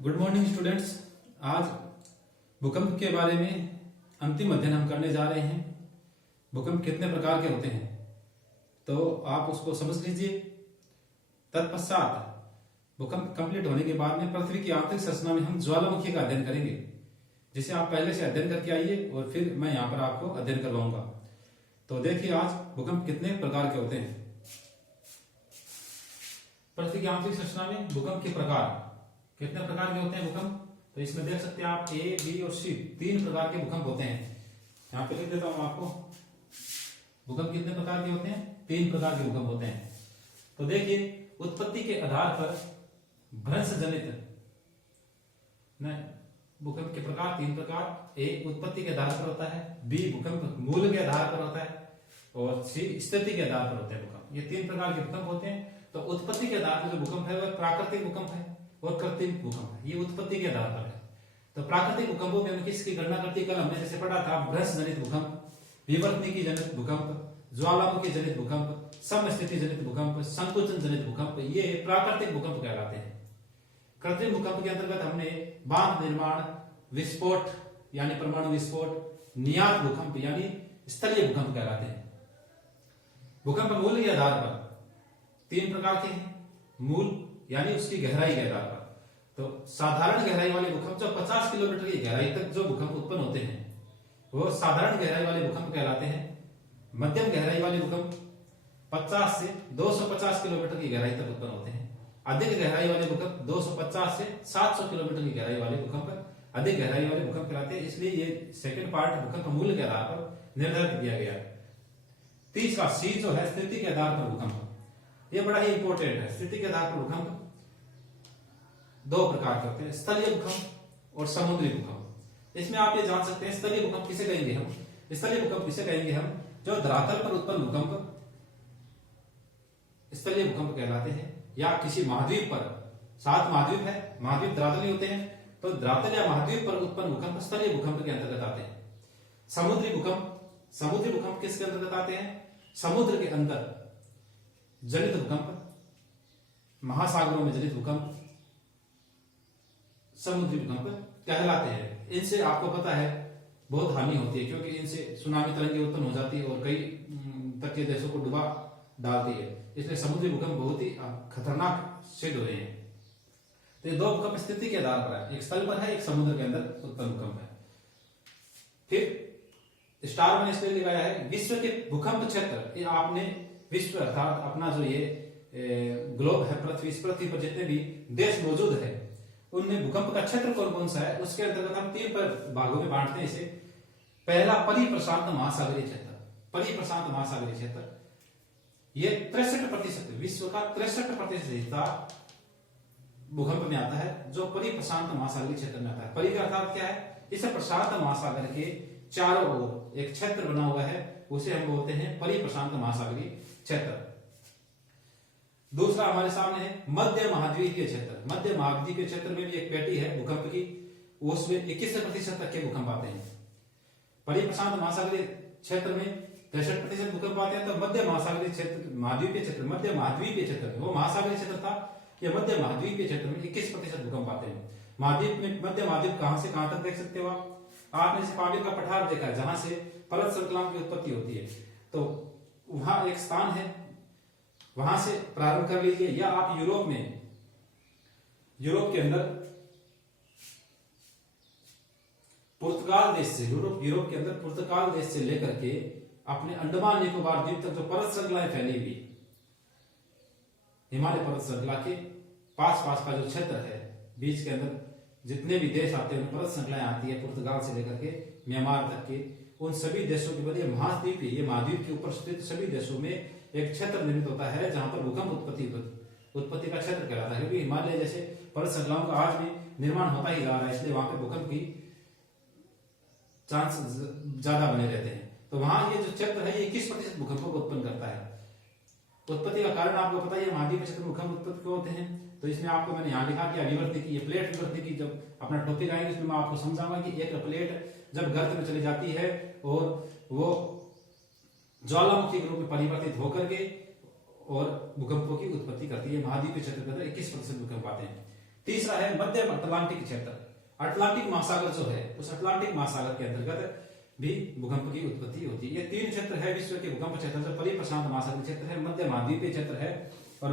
Good morning students. आज भूकंप के बारे में अंतिम अध्ययन हम करने जा रहे हैं। भूकंप कितने प्रकार के होते हैं तो आप उसको समझ लीजिए। तत्पश्चात भूकंप कंप्लीट होने के बाद में पृथ्वी की आंतरिक संरचना में हम ज्वालामुखी का अध्ययन करेंगे, जिसे आप पहले से अध्ययन करके आइए और फिर मैं यहाँ पर आपको अध्ययन करवाऊंगा। तो देखिए आज भूकंप कितने प्रकार के होते हैं। पृथ्वी की आंतरिक संरचना में भूकंप के प्रकार कितने प्रकार के होते हैं भूकंप, तो इसमें देख सकते हैं आप ए, बी और सी, 3 प्रकार के भूकंप होते हैं। यहाँ पे लिख देता हूं आपको, भूकंप कितने प्रकार के होते हैं, 3 प्रकार के भूकंप होते हैं। तो देखिए उत्पत्ति के आधार पर भ्रंश जनित भूकंप के प्रकार 3 प्रकार। ए उत्पत्ति के आधार पर होता है, बी भूकंप मूल के आधार पर होता है और सी स्थिति के आधार पर होता है भूकंप। ये 3 प्रकार के भूकंप होते हैं। तो उत्पत्ति के आधार पर जो भूकंप है वह प्राकृतिक भूकंप है और कृत्रिम भूकंप है। ये उत्पत्ति के आधार पर है। तो प्राकृतिक भूकंपों में हम किसकी गणना करते हैं, कल हमने जैसे पढ़ा था भ्रंश जनित भूकंप, विवर्तनिकी जनित भूकंप, ज्वालामुखी जनित भूकंप, समस्थिति जनित भूकंप, संकुचन जनित भूकंप, ये प्राकृतिक भूकंप कहलाते हैं। कृत्रिम भूकंप के अंतर्गत हमने बांध निर्माण, विस्फोट यानी परमाणु विस्फोट, नियात भूकंप यानी स्थलीय भूकंप कहलाते हैं। भूकंप मूल के आधार पर 3 प्रकार के हैं। मूल यानी उसकी गहराई के आधार पर, तो साधारण गहराई वाले भूकंप जो 50 किलोमीटर की गहराई तक जो भूकंप उत्पन्न होते हैं वो साधारण गहराई वाले भूकंप कहलाते हैं। मध्यम गहराई वाले भूकंप 50 से 250 किलोमीटर की गहराई तक उत्पन्न होते हैं। अधिक गहराई वाले भूकंप 250 से 700 किलोमीटर की गहराई वाले भूकंप अधिक गहराई वाले भूकंप कहलाते हैं। इसलिए ये सेकंड पार्ट भूकंप मूल के आधार पर निर्धारित किया गया। तीसरा सी जो है स्थिति के आधार पर भूकंप, ये बड़ा ही इंपॉर्टेंट है। स्थिति के आधार पर भूकंप 2 प्रकार के होते हैं, स्थलीय भूकंप और समुद्री भूकंप। इसमें आप ये जान सकते हैं स्थलीय भूकंप किसे कहेंगे हम, स्थलीय भूकंप किसे कहेंगे हम, जो धरातल पर उत्पन्न भूकंप स्थलीय भूकंप कहलाते हैं। या किसी महाद्वीप पर, 7 महाद्वीप है, महाद्वीप धरातली होते हैं, तो धरातल या महाद्वीप पर उत्पन्न भूकंप स्थलीय भूकंप के अंतर्गत आते हैं। समुद्री भूकंप किसके अंतर्गत आते हैं, समुद्र के अंदर जनित भूकंप, महासागरों में जनित भूकंप समुद्री भूकंप कहलाते हैं। इनसे आपको पता है बहुत हानि होती है, क्योंकि इनसे सुनामी तरंगें उत्पन्न हो जाती है और कई तट के देशों को डुबा डालती है। इसलिए समुद्री भूकंप बहुत ही खतरनाक सिद्ध हुए हैं। तो ये 2 भूकंप स्थिति के आधार पर है, एक स्थल पर है, एक समुद्र के अंदर उत्पन्न भूकंप है। फिर स्टार में इसलिए लगाया है विश्व के भूकंप क्षेत्र। ये आपने विश्व अर्थात अपना जो ये ग्लोब है, पृथ्वी पर जितने भी देश मौजूद है उनमें भूकंप का क्षेत्र कौन कौन सा है, उसके अंतर्गत हम 3 भागों में बांटते हैं इसे। पहला परिप्रशांत महासागरीय क्षेत्र। परिप्रशांत महासागरीय क्षेत्र ये 63%, विश्व का 63% हिस्सा भूकंप में आता है, जो परिप्रशांत महासागरीय क्षेत्र में आता है। परि का अर्थात क्या है, इस प्रशांत महासागर के चारों ओर एक क्षेत्र बना हुआ है, उसे हम बोलते हैं परिप्रशांत महासागरीय क्षेत्र। दूसरा हमारे सामने है मध्य महाद्वीपीय क्षेत्र। मध्य महाद्वीपीय क्षेत्र में भी एक पेटी है भूकंप की, उसमें 21% तक के भूकंप आते हैं। परिप्रशांत महासागरीय क्षेत्र में 63% भूकंप आते हैं। तो मध्य महासागरीय क्षेत्र, महाद्वीपीय क्षेत्र, मध्य महाद्वीपीय क्षेत्र में, वो महासागरीय क्षेत्र था, ये मध्य महाद्वीपीय क्षेत्र में 21% भूकंप आते हैं। महाद्वीप में, मध्य महाद्वीप कहां से कहां तक देख सकते हो आपने इस पानी का पठार देखा है जहां से पर्वत श्रृंखलाओं की उत्पत्ति होती है। तो वहां एक स्थान है, वहां से प्रारंभ कर लीजिए। या आप यूरोप में, यूरोप के अंदर पुर्तगाल देश से, यूरोप के अंदर पुर्तगाल देश से लेकर के अपने अंडमान निकोबार द्वीप तक जो पर्वत श्रृंखलाएं फैली हुई, हिमालय पर्वत श्रृंखला के पास का जो क्षेत्र है, बीच के अंदर जितने भी देश आते हैं पर्वत श्रृंखलाएं आती है, पुर्तगाल से लेकर के म्यांमार तक के, उन सभी देशों के बदले महाद्वीप, ये महाद्वीप के ऊपर स्थित सभी देशों में एक क्षेत्र निर्मित होता है जहां पर भूकंप उत्पत्ति का क्षेत्र कहलाता है। क्योंकि हिमालय जैसे पर्वत श्रृंखलाओं का आज भी निर्माण होता ही जा रहा है, इसलिए वहां पर भूकंप की चांस ज्यादा बने रहते हैं। तो वहां ये जो क्षेत्र है ये 21% भूकंपों को उत्पन्न करता है। उत्पत्ति का कारण आपको पता है, महाद्वीप क्षेत्र में भूकंप उत्पत्ति क्यों होते हैं। तो इसमें आपको मैंने यहाँ लिखा कि विवर्तनिकी, ये प्लेट विवर्तनिकी, जब अपना टॉपिक आएंगे उसमें मैं आपको समझाऊंगा कि एक प्लेट जब गर्त में चली जाती है और वो ज्वालामुखी के रूप में परिवर्तित होकर के और भूकंपों की उत्पत्ति करती है। महाद्वीपीय क्षेत्र के अंदर 21% भूकंप आते हैं। तीसरा है मध्य अटलांटिक क्षेत्र। अटलांटिक महासागर जो है उस अटलांटिक महासागर के अंतर्गत भी भूकंप की उत्पत्ति होती है। ये तीन क्षेत्र है विश्व के भूकंप क्षेत्र, जो परिप्रशांत महासागरीय क्षेत्र है, मध्य महाद्वीपीय क्षेत्र है और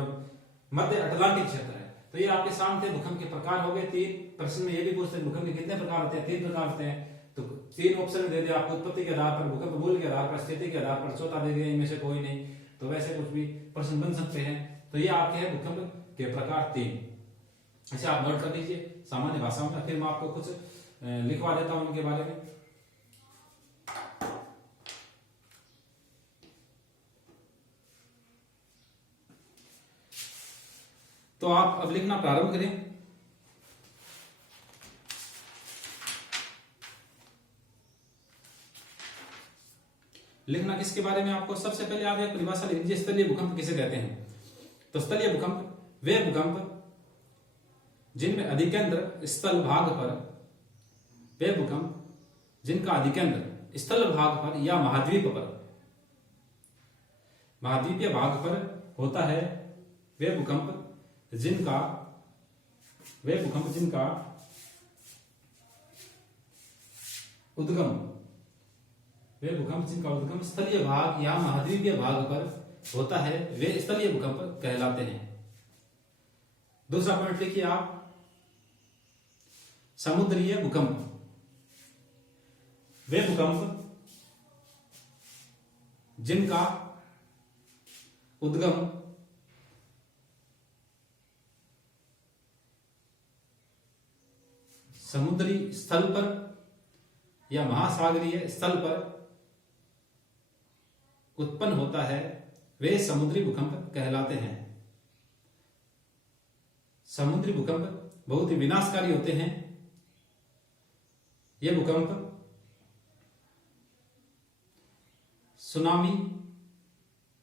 मध्य अटलांटिक क्षेत्र है। तो ये आपके सामने भूकंप के प्रकार हो गए तीन। प्रश्न में ये भी पूछते हैं भूकंप के कितने प्रकार होते हैं, तीन प्रकार होते हैं। तो तीन ऑप्शन दे दिया आपको, उत्पत्ति के आधार पर, भूकंप मूल के आधार पर, स्थिति के आधार पर, चौथा दे दिया इनमें से कोई नहीं। तो वैसे कुछ भी प्रश्न बन सकते हैं। तो ये आपके हैं भूकंप के प्रकार तीन। अच्छा, आप नोट कर लीजिए सामान्य भाषा में, फिर मैं आपको कुछ लिखवा देता हूं उनके बारे में। तो आप अब लिखना प्रारंभ करें। लिखना किसके बारे में आपको, सबसे पहले आप एक परिभाषा लिख लीजिए, स्थलीय भूकंप किसे कहते हैं। तो स्थलीय भूकंप वे भूकंप जिनमें अधिकेंद्र स्थल भाग पर, वे भूकंप जिनका अधिकेंद्र स्थल भाग पर या महाद्वीप पर, महाद्वीपीय भाग पर होता है, वे भूकंप जिनका उद्गम, वे भूकंप जिनका उद्गम स्थलीय भाग या महाद्वीपीय भाग पर होता है, वे स्थलीय भूकंप कहलाते हैं। दूसरा पॉइंट लिखिए आप, समुद्रीय भूकंप वे भूकंप जिनका उद्गम समुद्री स्थल पर या महासागरीय स्थल पर उत्पन्न होता है, वे समुद्री भूकंप कहलाते हैं। समुद्री भूकंप बहुत ही विनाशकारी होते हैं। ये भूकंप सुनामी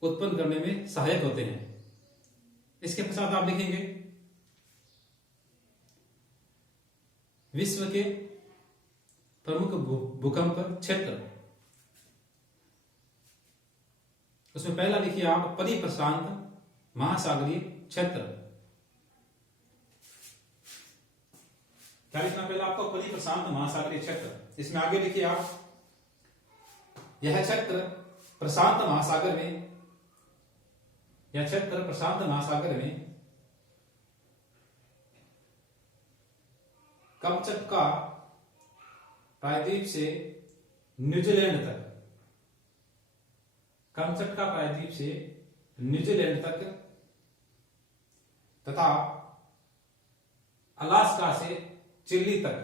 उत्पन्न करने में सहायक होते हैं। इसके पश्चात आप लिखेंगे विश्व के प्रमुख भूकंप क्षेत्र। उसमें पहला लिखिए आप परिप्रशांत महासागरीय क्षेत्र। क्या लिखना पहला आपको, परिप्रशांत महासागरीय क्षेत्र। इसमें आगे लिखिए आप, यह क्षेत्र प्रशांत महासागर में, यह क्षेत्र प्रशांत महासागर में कमचटका प्रायद्वीप से न्यूजीलैंड तक, कमचटका प्रायद्वीप से न्यूजीलैंड तक तथा अलास्का से चिली तक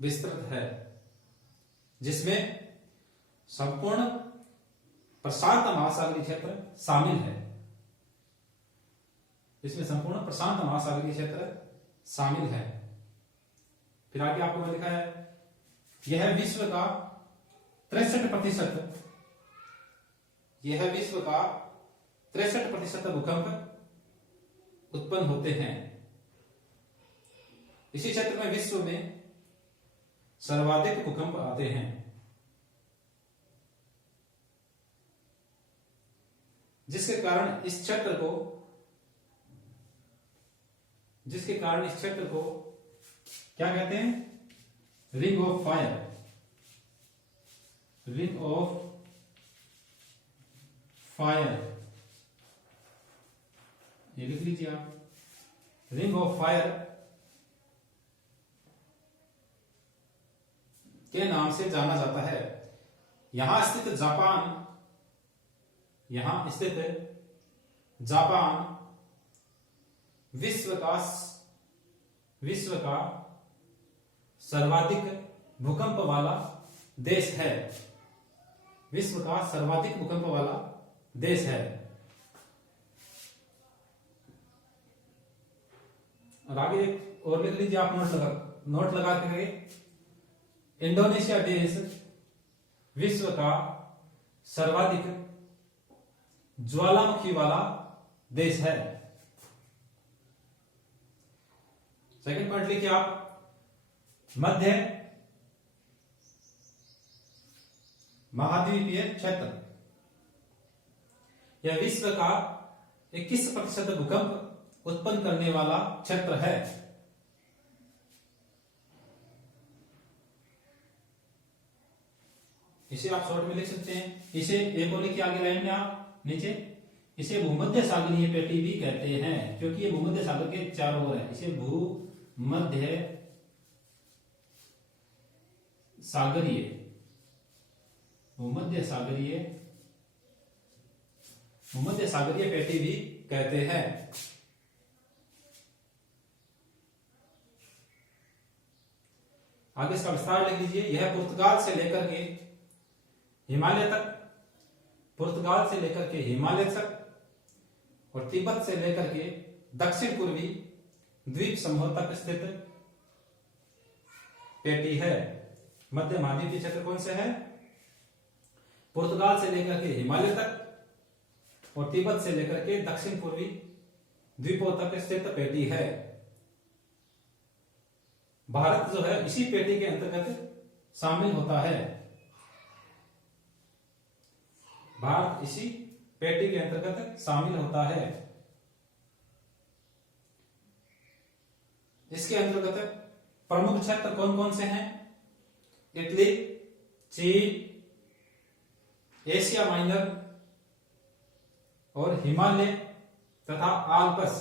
विस्तृत है, जिसमें संपूर्ण प्रशांत महासागरीय क्षेत्र शामिल है। इसमें संपूर्ण प्रशांत महासागरीय क्षेत्र शामिल है। फिर आगे आपको मैं लिखा है, यह विश्व का 63%, यह विश्व का 63% भूकंप उत्पन्न होते हैं। इसी क्षेत्र में विश्व में सर्वाधिक भूकंप आते हैं, जिसके कारण इस क्षेत्र को क्या कहते हैं, ring of fire, ring of fire, ये लिख लीजिए आप, रिंग ऑफ फायर के नाम से जाना जाता है। यहां स्थित जापान विश्व का सर्वाधिक भूकंप वाला देश है, विश्व का सर्वाधिक भूकंप वाला देश है। और आगे एक और लिख लीजिए आप, नोट लगा के, इंडोनेशिया देश विश्व का सर्वाधिक ज्वालामुखी वाला देश है। सेकंड पॉइंट लिखिए आप, मध्य महाद्वीपीय क्षेत्र, यह विश्व का 21% भूकंप उत्पन्न करने वाला क्षेत्र है। इसे आप शॉर्ट में लिख सकते हैं। इसे एक और लिखिए आगे लाइन में आप नीचे, इसे भूमध्य सागरीय पेटी भी कहते हैं, क्योंकि ये भूमध्य सागर के चारों ओर है। इसे भूमध्य सागरीय, भूमध्य सागरीय, भूमध्य सागरीय पेटी भी कहते हैं। आगे इसका विस्तार लिख लीजिए। यह पुर्तगाल से लेकर के हिमालय तक, पुर्तगाल से लेकर के हिमालय तक और तिब्बत से लेकर के दक्षिण पूर्वी द्वीप समूह तक स्थित पेटी है। मध्य महाद्वीपीय क्षेत्र कौन से है? पुर्तगाल से लेकर के हिमालय तक और तिब्बत से लेकर के दक्षिण पूर्वी द्वीपों तक स्थित पेटी है। भारत जो है इसी पेटी के अंतर्गत शामिल होता है। भारत इसी पेटी के अंतर्गत शामिल होता है। इसके अंतर्गत प्रमुख क्षेत्र कौन कौन से हैं? इटली, चीन, एशिया माइनर और हिमालय तथा आल्प्स,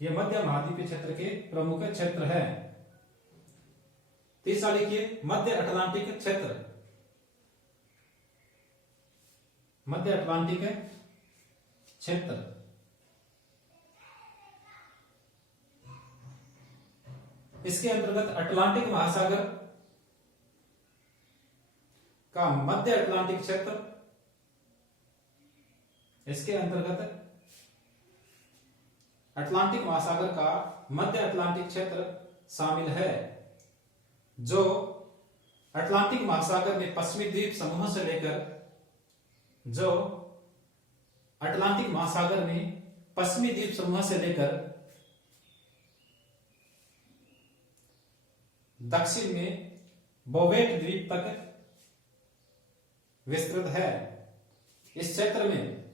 ये मध्य महाद्वीपीय क्षेत्र के प्रमुख क्षेत्र है। तीसरा लिखिए मध्य अटलांटिक क्षेत्र। मध्य अटलांटिक क्षेत्र, इसके अंतर्गत अटलांटिक महासागर का मध्य अटलांटिक क्षेत्र, इसके अंतर्गत अटलांटिक महासागर का मध्य अटलांटिक क्षेत्र शामिल है, जो अटलांटिक महासागर में पश्चिमी द्वीप समूह से लेकर, जो अटलांटिक महासागर में पश्चिमी द्वीप समूह से लेकर दक्षिण में बोवेट द्वीप तक विस्तृत है। इस क्षेत्र में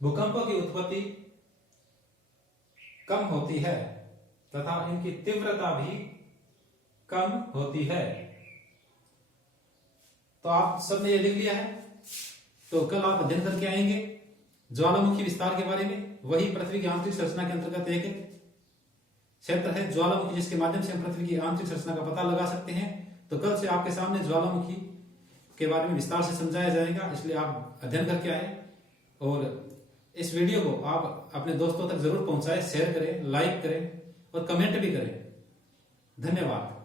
भूकंपों की उत्पत्ति कम होती है तथा इनकी तीव्रता भी कम होती है। तो आप सबने ये लिख लिया है। तो कल आप अध्ययन करके आएंगे ज्वालामुखी विस्तार के बारे में। वही पृथ्वी की आंतरिक संरचना के अंतर्गत एक क्षेत्र है ज्वालामुखी, जिसके माध्यम से हम पृथ्वी की आंतरिक संरचना का पता लगा सकते हैं। तो कल से आपके सामने ज्वालामुखी के बारे में विस्तार से समझाया जाएगा, इसलिए आप अध्ययन करके आए और इस वीडियो को आप अपने दोस्तों तक जरूर पहुंचाएं, शेयर करें, लाइक करें और कमेंट भी करें। धन्यवाद।